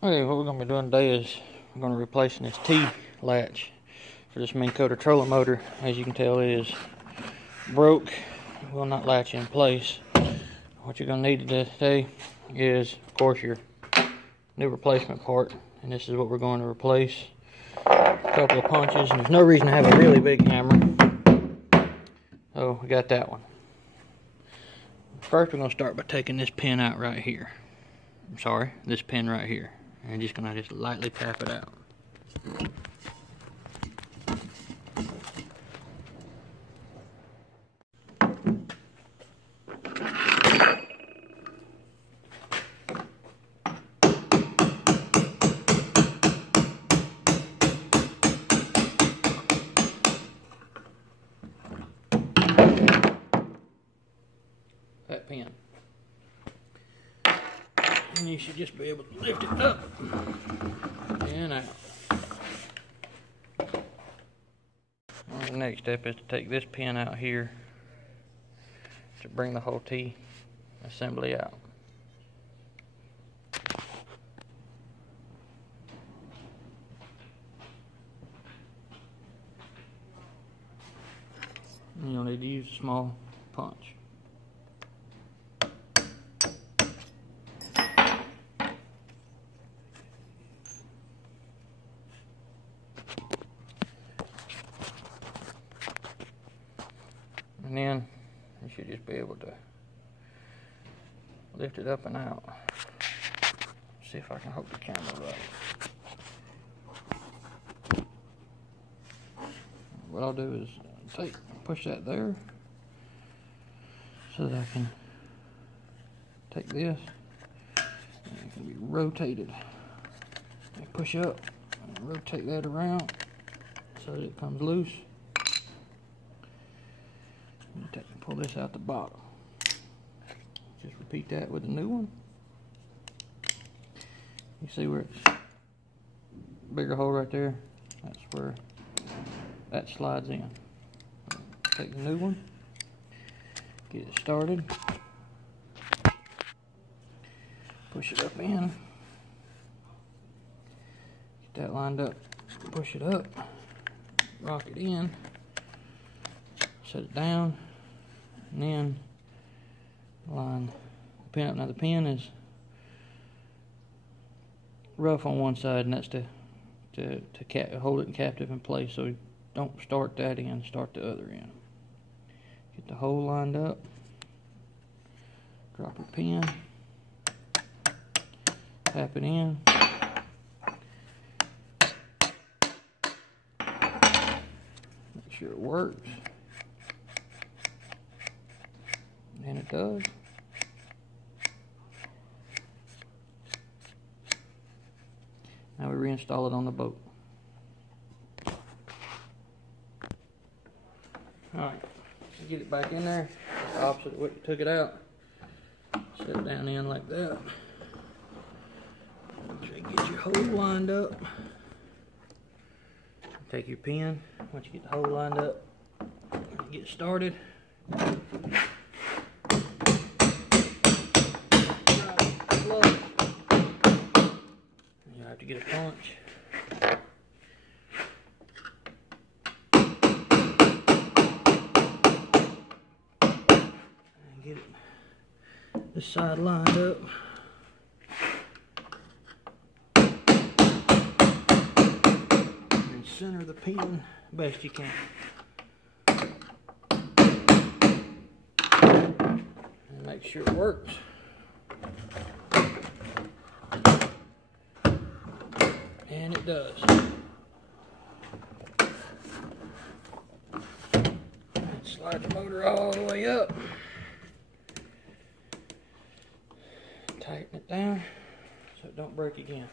Okay, what we're going to be doing today is we're going to replace this T-latch for this Minn Kota trolling motor. As you can tell, it is broke. It will not latch in place. What you're going to need today is, of course, your new replacement part, and this is what we're going to replace. A couple of punches, and there's no reason to have a really big hammer. So we got that one. First, we're going to start by taking this pin out right here. I'm sorry, this pin right here. And just going to just lightly tap it out. That pin. And you should just be able to lift it up and out. The next step is to take this pin out here to bring the whole T assembly out. And you'll need to use a small punch. And then you should just be able to lift it up and out. See if I can hold the camera right. What I'll do is push that there so that I can take this and it can be rotated. And push up and rotate that around so that it comes loose. Pull this out the bottom. Just repeat that with the new one. You see where it's bigger hole right there? That's where that slides in. Take the new one, get it started, push it up in, get that lined up, push it up, rock it in, set it down, and then line the pin up. Now the pin is rough on one side, and that's to hold it captive in place, so don't start that end, start the other end. Get the hole lined up, drop your pin, tap it in, make sure it works. And it does. Now we reinstall it on the boat. Alright, get it back in there, the opposite of what you took it out. Set it down in like that. Make sure you get your hole lined up. Take your pin, once you get the hole lined up, get started. You have to get a punch. And get this side lined up. And center the pin best you can. And make sure it works. And it does. And slide the motor all the way up. Tighten it down so it don't break again.